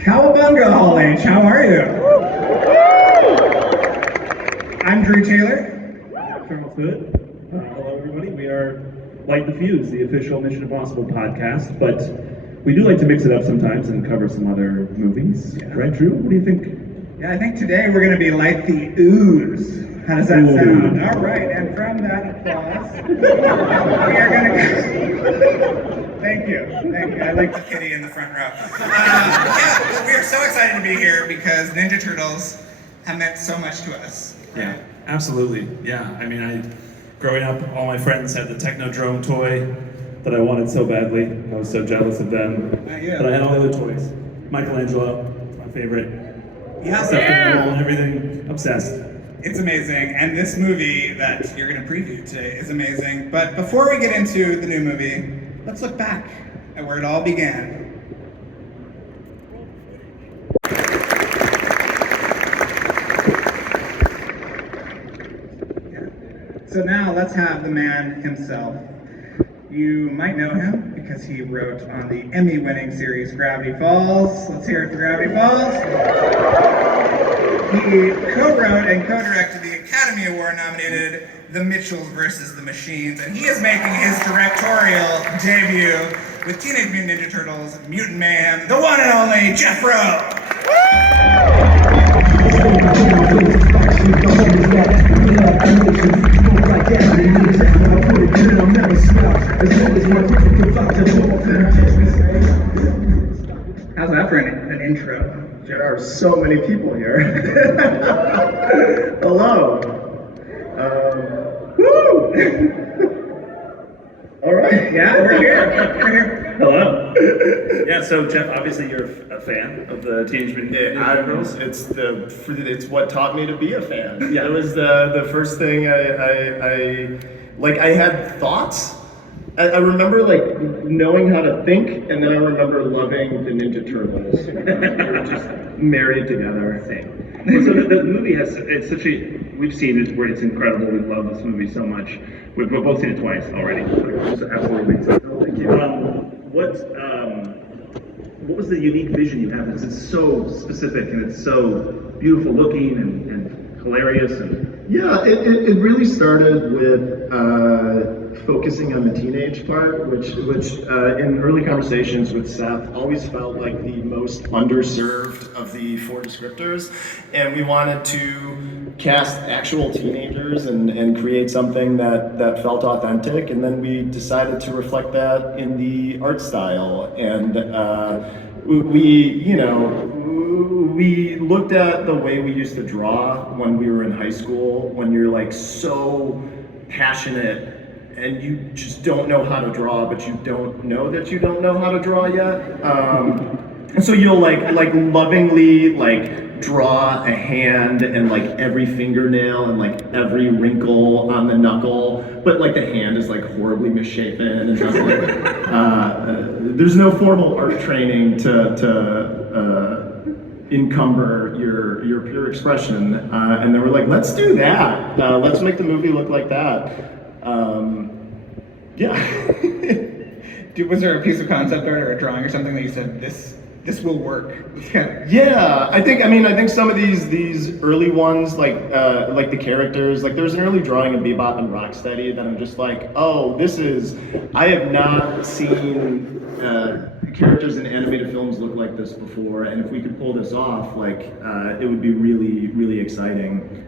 Cowabunga, Hall H, how are you? I'm Drew Taylor. Charles Hood. Hello, everybody. We are Light the Fuse, the official Mission Impossible podcast, but we do like to mix it up sometimes and cover some other movies. Yeah. Right, Drew? What do you think? Yeah, I think today we're going to be Light the Ooze. How does that sound? All right, and from that applause, we are going to... Thank you. I like the kitty in the front row. Yeah, we are so excited to be here because Ninja Turtles have meant so much to us. Right? Yeah, absolutely. Yeah, I mean, growing up, all my friends had the Technodrome toy that I wanted so badly. I was so jealous of them. But I had all the other toys. Michelangelo, my favorite. Yeah, and everything. Obsessed. It's amazing, and this movie that you're going to preview today is amazing. But before we get into the new movie, let's look back at where it all began. So now let's have the man himself. You might know him because he wrote on the Emmy-winning series Gravity Falls. Let's hear it for Gravity Falls. He co-wrote and co-directed the Academy Award-nominated The Mitchells vs. the Machines, and he is making his directorial debut with Teenage Mutant Ninja Turtles, Mutant Mayhem, the one and only Jeff Rowe. How's that for an intro? There are so many people here. Hello. Woo! All right. Yeah, we're here. Hello. Yeah, so Jeff, obviously you're a fan of the Teenage Mutant Ninja Turtles. It's what taught me to be a fan. Yeah, it was the first thing I had thoughts. I remember knowing how to think, and then I remember loving the Ninja Turtles. We were just married together. Same. Well, so the movie we've seen it where it's incredible. We love this movie so much. We've both seen it twice already. It's absolutely amazing. Thank you. What was the unique vision you have? Because it's so specific and it's so beautiful looking and hilarious Yeah, it really started with focusing on the teenage part, which in early conversations with Seth always felt like the most underserved of the four descriptors, and we wanted to cast actual teenagers and create something that felt authentic, and then we decided to reflect that in the art style, and we looked at the way we used to draw when we were in high school, when you're so passionate and you just don't know how to draw, but you don't know that you don't know how to draw yet. And so you'll lovingly draw a hand and every fingernail and every wrinkle on the knuckle, but the hand is horribly misshapen and there's no formal art training to encumber your pure expression, and they were let's do that. Let's make the movie look like that. Yeah. Was there a piece of concept art or a drawing or something that you said this will work? Yeah, I think some of these early ones, like the characters, there's an early drawing of Bebop and Rocksteady that I'm just I have not seen characters in animated films look like this before, and if we could pull this off, it would be really, really exciting.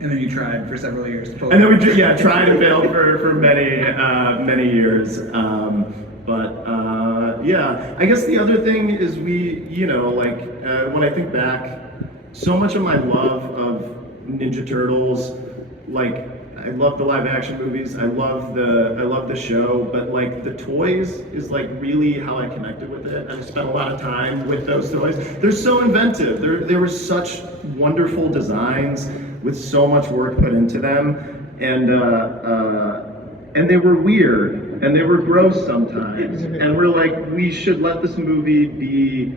And then you tried for several years. And then we tried and failed for many years. I guess the other thing is when I think back, so much of my love of Ninja Turtles, I love the live action movies, I love the show, but the toys is really how I connected with it. I've spent a lot of time with those toys. They're so inventive. There were such wonderful designs with so much work put into them, and they were weird. and they were gross sometimes. And we're like, we should let this movie be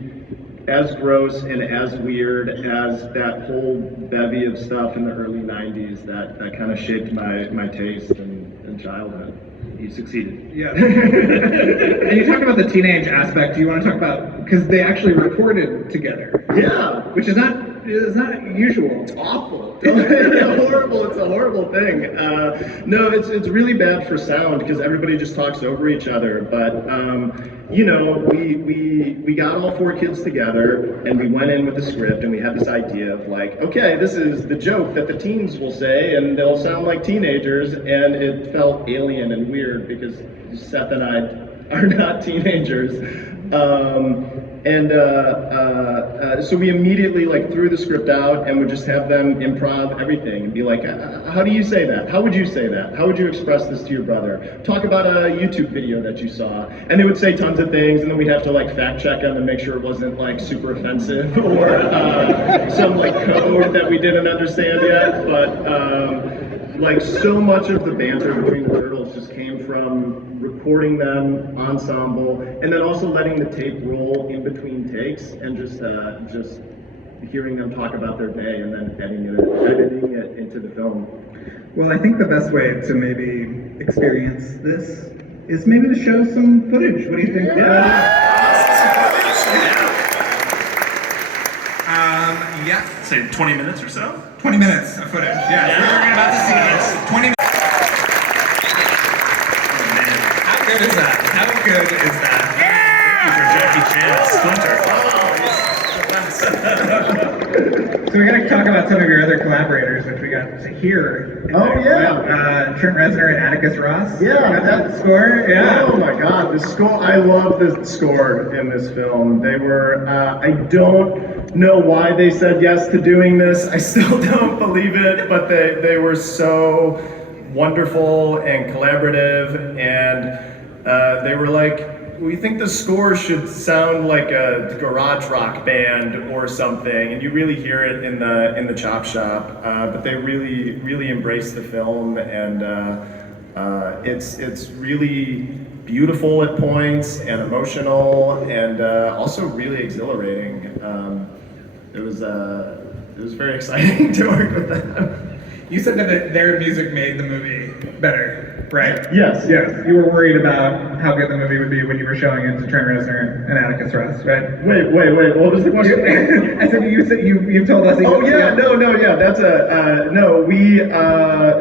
as gross and as weird as that whole bevy of stuff in the early 90s that kind of shaped my taste and childhood. You succeeded. Yeah. And you talk about the teenage aspect. Do you want to talk about, because they actually recorded together? Yeah. Which is not usual. It's awful. It's a horrible thing. No, it's really bad for sound because everybody just talks over each other. But you know, we got all 4 kids together and we went in with the script and we had this idea of like, okay, this is the joke that the teens will say and they'll sound like teenagers, and it felt alien and weird because Seth and I are not teenagers. So we immediately like threw the script out and would just have them improv everything and be like, how do you say that? How would you say that? How would you express this to your brother? Talk about a YouTube video that you saw. And they would say tons of things, and then we'd have to like fact check them and make sure it wasn't like super offensive or some like code that we didn't understand yet. But like so much of the banter between the turtles just came from recording them ensemble and then also letting the tape roll in between takes and just hearing them talk about their day and then editing it into the film. Well, I think the best way to maybe experience this is maybe to show some footage. What do you think? Yeah. Say 20 minutes or so? 20 minutes of footage. Yeah. We're about to see this. 20 minutes. How good is that? How good is that? So we got to talk about some of your other collaborators, which we got to hear. Trent Reznor and Atticus Ross. Yeah, that score. Yeah. Oh my God, the score! I love the score in this film. They were. I don't know why they said yes to doing this. I still don't believe it, but they were so wonderful and collaborative, and they were like, we think the score should sound like a garage rock band or something, and you really hear it in the chop shop. But they really embrace the film, and it's really beautiful at points and emotional, and also really exhilarating. It was very exciting to work with them. You said that their music made the movie better, right? Yes. You were worried about how good the movie would be when you were showing it to Trent Reznor and Atticus Ross, right? Wait. What was the question? I said you told us. That's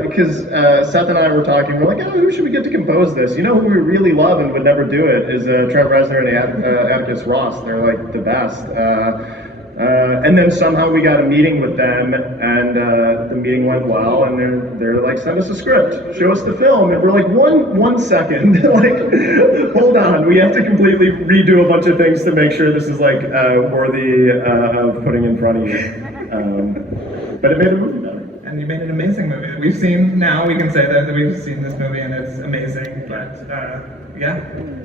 because Seth and I were talking. We're like, who should we get to compose this? You know who we really love and would never do it is Trent Reznor and Atticus Ross. They're like the best. And then somehow we got a meeting with them, and the meeting went well, and they're like, send us a script, show us the film, and we're like, one second, like, hold on, we have to completely redo a bunch of things to make sure this is like worthy of putting in front of you. But it made a movie better. And you made an amazing movie. We can say that we've seen this movie and it's amazing, but yeah.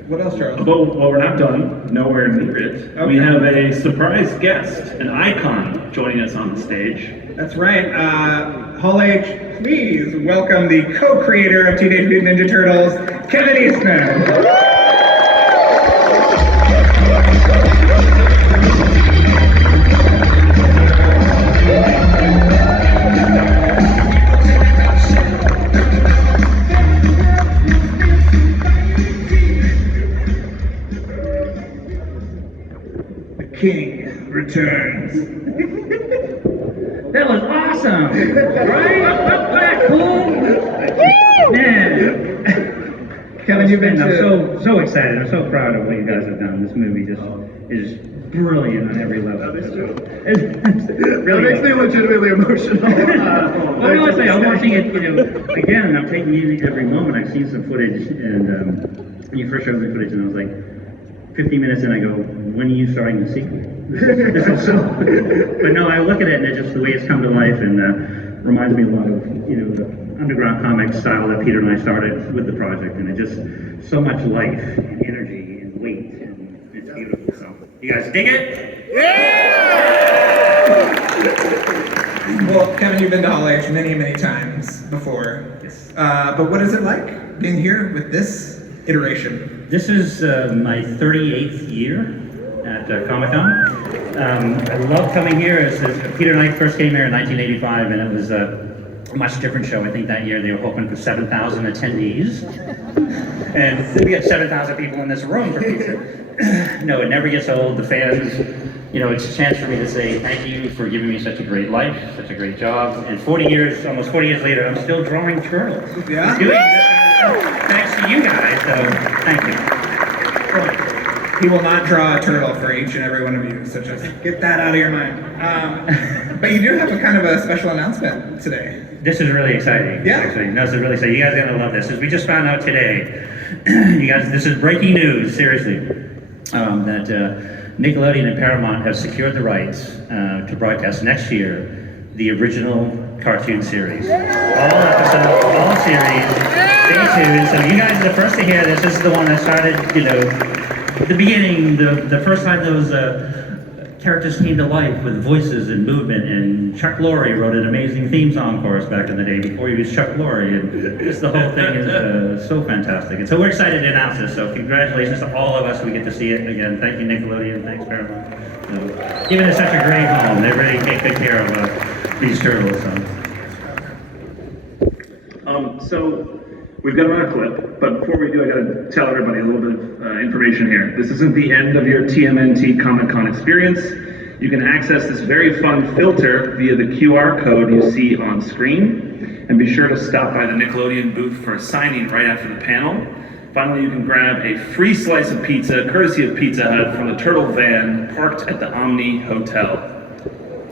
What else, Charles? Well, we're not done. Nowhere near it. Okay. We have a surprise guest, an icon, joining us on the stage. That's right. Hall H, please welcome the co-creator of Teenage Mutant Ninja Turtles, Kevin Eastman. King returns. That was awesome, right? Wasn't that cool? Man. Kevin, you've been I'm so excited. I'm so proud of what you guys have done. This movie just is brilliant on every level. That is true. That makes me legitimately emotional. Well, honestly, I'm watching it, again, and I'm taking in every moment. I've seen some footage, and when you first showed me footage, and I was like, 15 minutes in, I go, when are you starting the sequel? But no, I look at it, and it's just the way it's come to life, and reminds me a lot of, the underground comic style that Peter and I started with the project, and it just so much life and energy and weight, and it's beautiful. So, you guys dig it? Yeah! Well, Kevin, you've been to Hall H many, many times before. Yes. But what is it like being here with this iteration? This is my 38th year at Comic-Con. I love coming here. As Peter and I first came here in 1985, and it was a much different show. I think that year they were hoping for 7,000 attendees. And we had 7,000 people in this room for pizza. No, it never gets old. The fans, you know, it's a chance for me to say thank you for giving me such a great life, such a great job. And 40 years, almost 40 years later, I'm still drawing turtles. Yeah? Doing this, thanks to you guys, so thank you. He will not draw a turtle for each and every one of you, so just get that out of your mind. But you do have a kind of a special announcement today. This is really exciting. Yeah. Actually, no, this is really exciting. You guys are gonna love this. As we just found out today, you guys, this is breaking news. Seriously, that Nickelodeon and Paramount have secured the rights to broadcast next year the original cartoon series. All episodes, all series. Stay tuned. So you guys are the first to hear this. This is the one that started, you know, the beginning, the first time those characters came to life with voices and movement, and Chuck Lorre wrote an amazing theme song for us back in the day before he was Chuck Lorre, and just the whole thing is so fantastic. And so we're excited to announce this, so congratulations to all of us. We get to see it again. Thank you, Nickelodeon. Thanks, Paramount. You know, giving us such a great home. They really take good care of these turtles. So we've got another clip, but before we do, I gotta tell everybody a little bit of information here. This isn't the end of your TMNT Comic-Con experience. You can access this very fun filter via the QR code you see on screen. And be sure to stop by the Nickelodeon booth for a signing right after the panel. Finally, you can grab a free slice of pizza, courtesy of Pizza Hut, from the Turtle van parked at the Omni Hotel.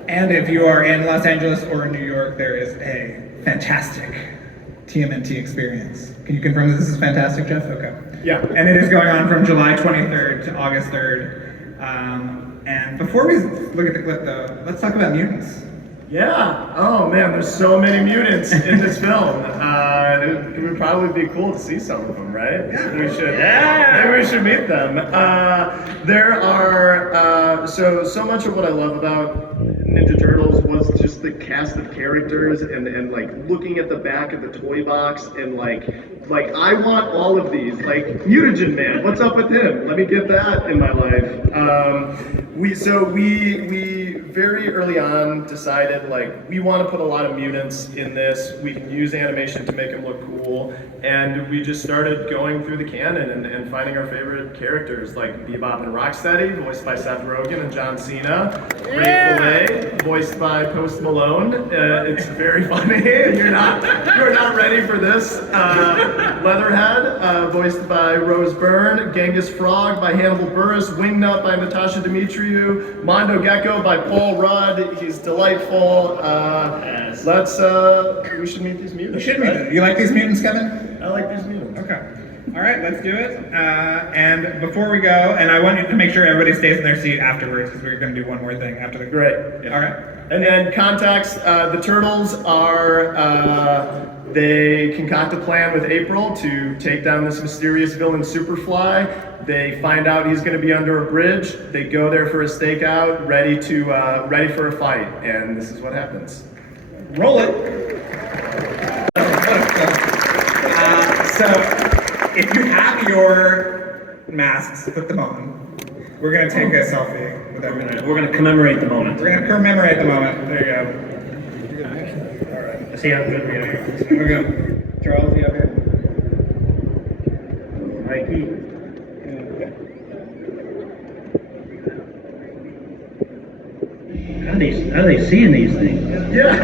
And if you are in Los Angeles or New York, there is a fantastic TMNT experience. Can you confirm that this is fantastic, Jeff? Okay. Yeah. And it is going on from July 23rd to August 3rd. And before we look at the clip, though, let's talk about mutants. Yeah. Oh man, there's so many mutants in this film. It would probably be cool to see some of them, right? Yeah. We should. Yeah. Maybe we should meet them. There are so much of what I love about Ninja Turtles was just the cast of characters and like looking at the back of the toy box and like I want all of these. Like Mutagen Man, what's up with him? Let me get that in my life. We very early on decided like we want to put a lot of mutants in this. We can use animation to make them look cool, and we just started going through the canon and finding our favorite characters like Bebop and Rocksteady, voiced by Seth Rogen and John Cena. Grateful Day, voiced by Post Malone. It's very funny. You're not ready for this. Leatherhead, voiced by Rose Byrne. Genghis Frog by Hannibal Buress. Wingnut by Natasia Demetriou. Mondo Gecko by Paul Rudd. He's delightful. We should meet these mutants. We should meet them. You like these mutants, Kevin? I like these mutants. Okay. All right, let's do it. And before we go, and I want you to make sure everybody stays in their seat afterwards because we're going to do one more thing after the Great. All right. And then context, the Turtles are, they concoct a plan with April to take down this mysterious villain Superfly. They find out he's going to be under a bridge. They go there for a stakeout, ready for a fight. And this is what happens. Roll it. So, if you have your masks, put them on. We're going to take a selfie with everyone. We're gonna commemorate the moment. We're going to commemorate the moment. There you go. All right. Let's see how good we are. Here we go. Charles, you up here? Mikey. How are they seeing these things? Yeah.